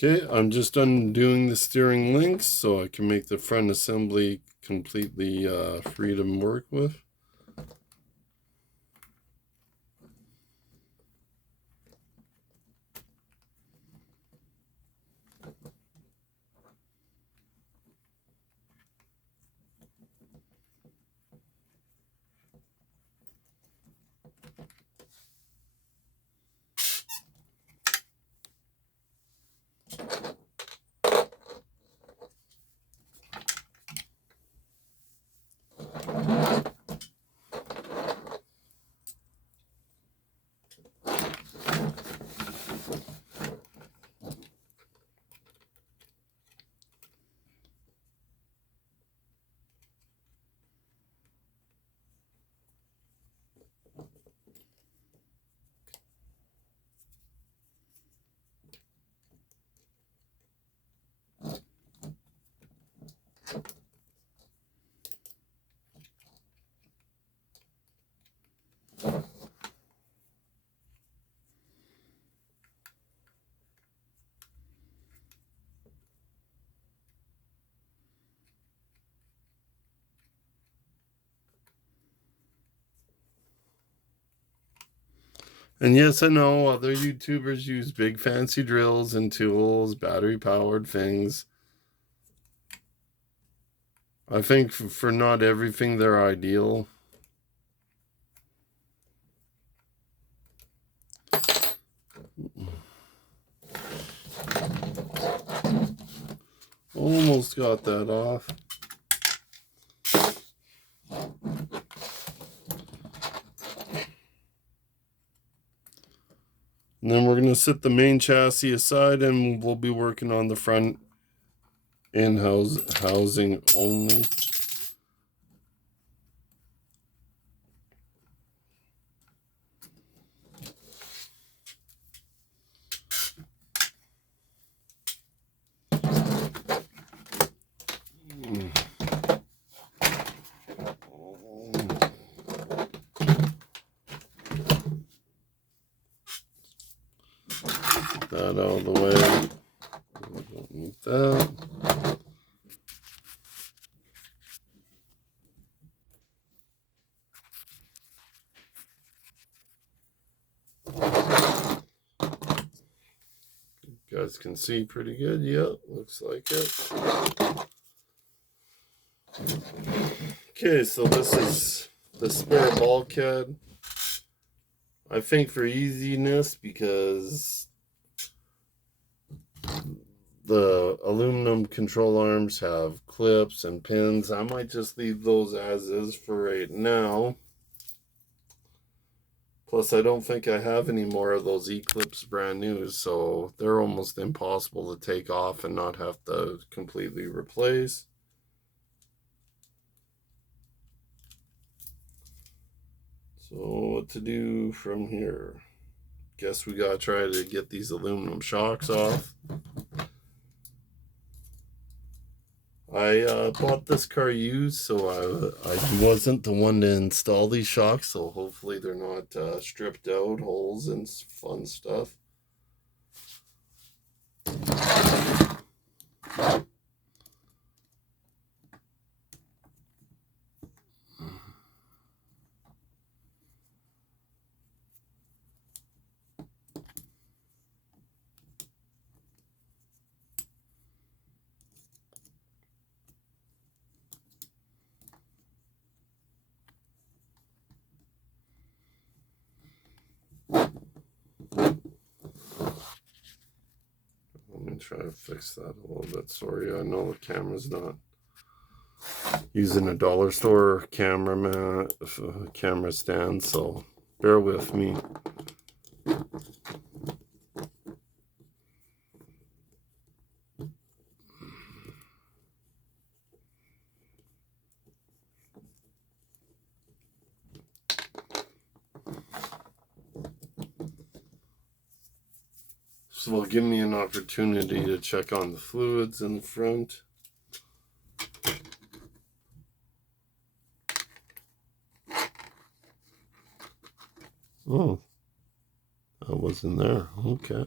Okay, I'm just undoing the steering links so I can make the front assembly completely free to work with. And yes, I know other YouTubers use big fancy drills and tools, battery powered things. I think for not everything they're ideal. Almost got that off. And then we're going to set the main chassis aside and we'll be working on the front in-house housing only. That out of the way. We don't need that. You guys can see pretty good. Yep, looks like it. Okay, so this is the spare bulkhead. I think for easiness, because the aluminum control arms have clips and pins, I might just leave those as is for right now. Plus, I don't think I have any more of those E-clips brand new, so they're almost impossible to take off and not have to completely replace. So what to do from here? Guess we gotta try to get these aluminum shocks off. I bought this car used, so I wasn't the one to install these shocks, so hopefully they're not stripped out, holes and fun stuff. Let me try to fix that a little bit. Sorry, I know the camera's not using a dollar store camera stand, so bear with me. So it'll give me an opportunity to check on the fluids in the front. Oh, that wasn't there. Okay.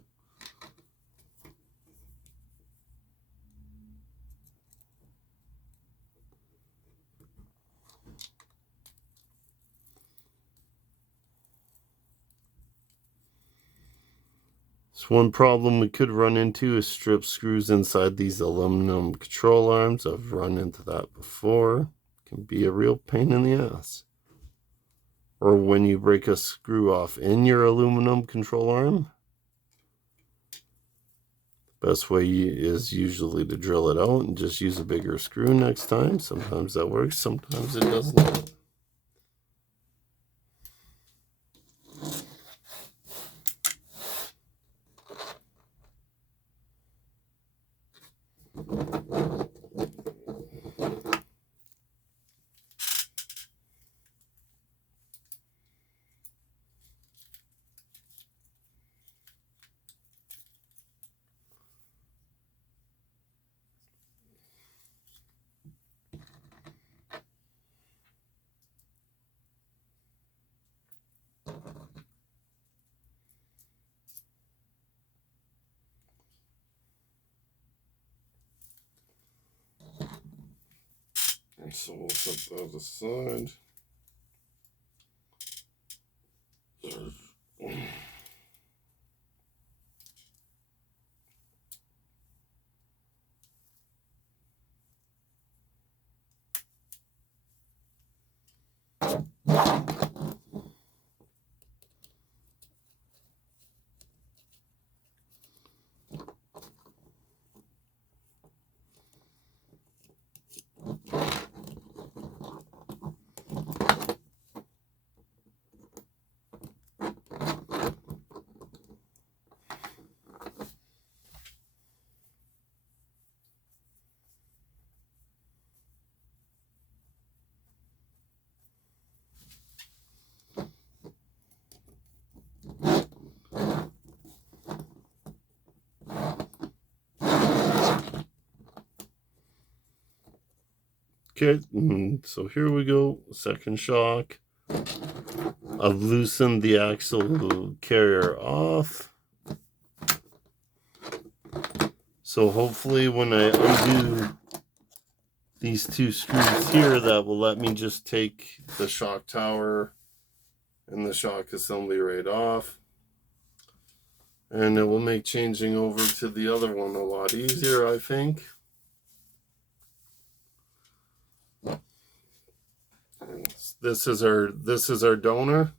So one problem we could run into is strip screws inside these aluminum control arms. I've run into that before. It can be a real pain in the ass. Or when you break a screw off in your aluminum control arm, best way is usually to drill it out and just use a bigger screw next time. Sometimes that works, sometimes it doesn't. So we'll set that aside. Okay, so here we go. Second shock. I've loosened the axle carrier off. So hopefully when I undo these two screws here, that will let me just take the shock tower and the shock assembly right off. And it will make changing over to the other one a lot easier, I think. This is our donor.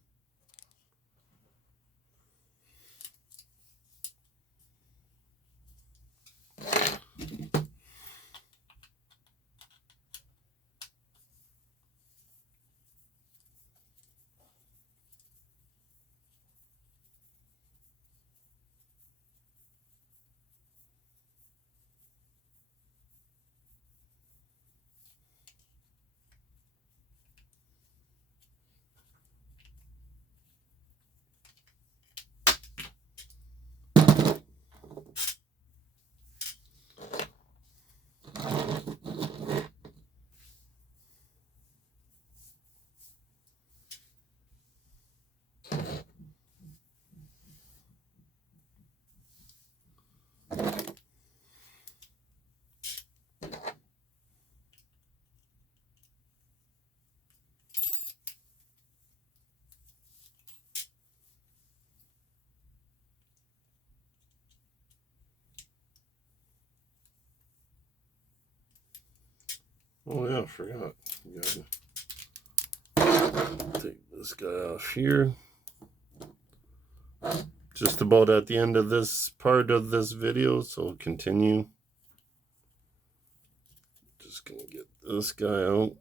Oh yeah, I forgot. You gotta take this guy off here. Just about at the end of this part of this video, so we'll continue. Just gonna get this guy out.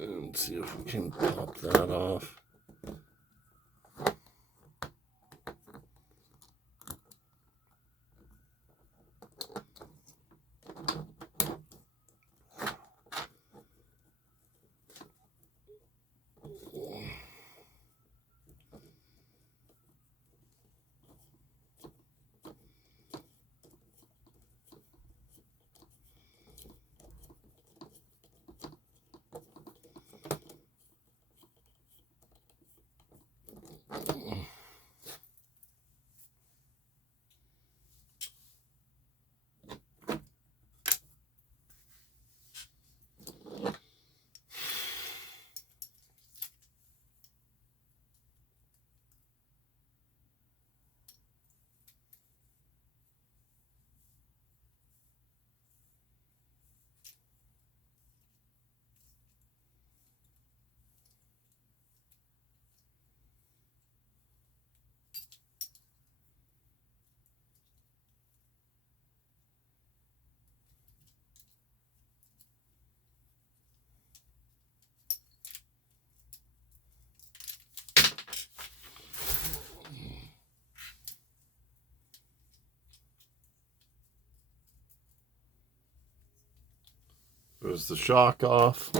And see if we can pop that off. There's the shock off.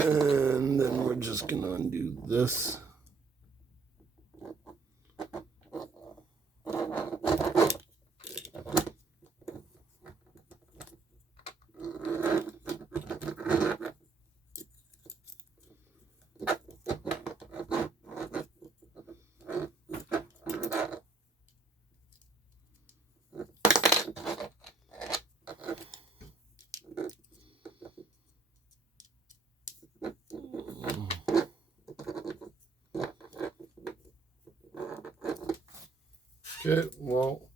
And then we're just going to undo this. Okay, well,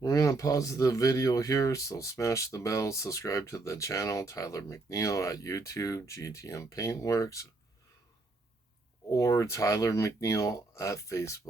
we're going to pause the video here, so smash the bell, subscribe to the channel, Tyler McNeil at YouTube, GTM Paintworks, or Tyler McNeil at Facebook.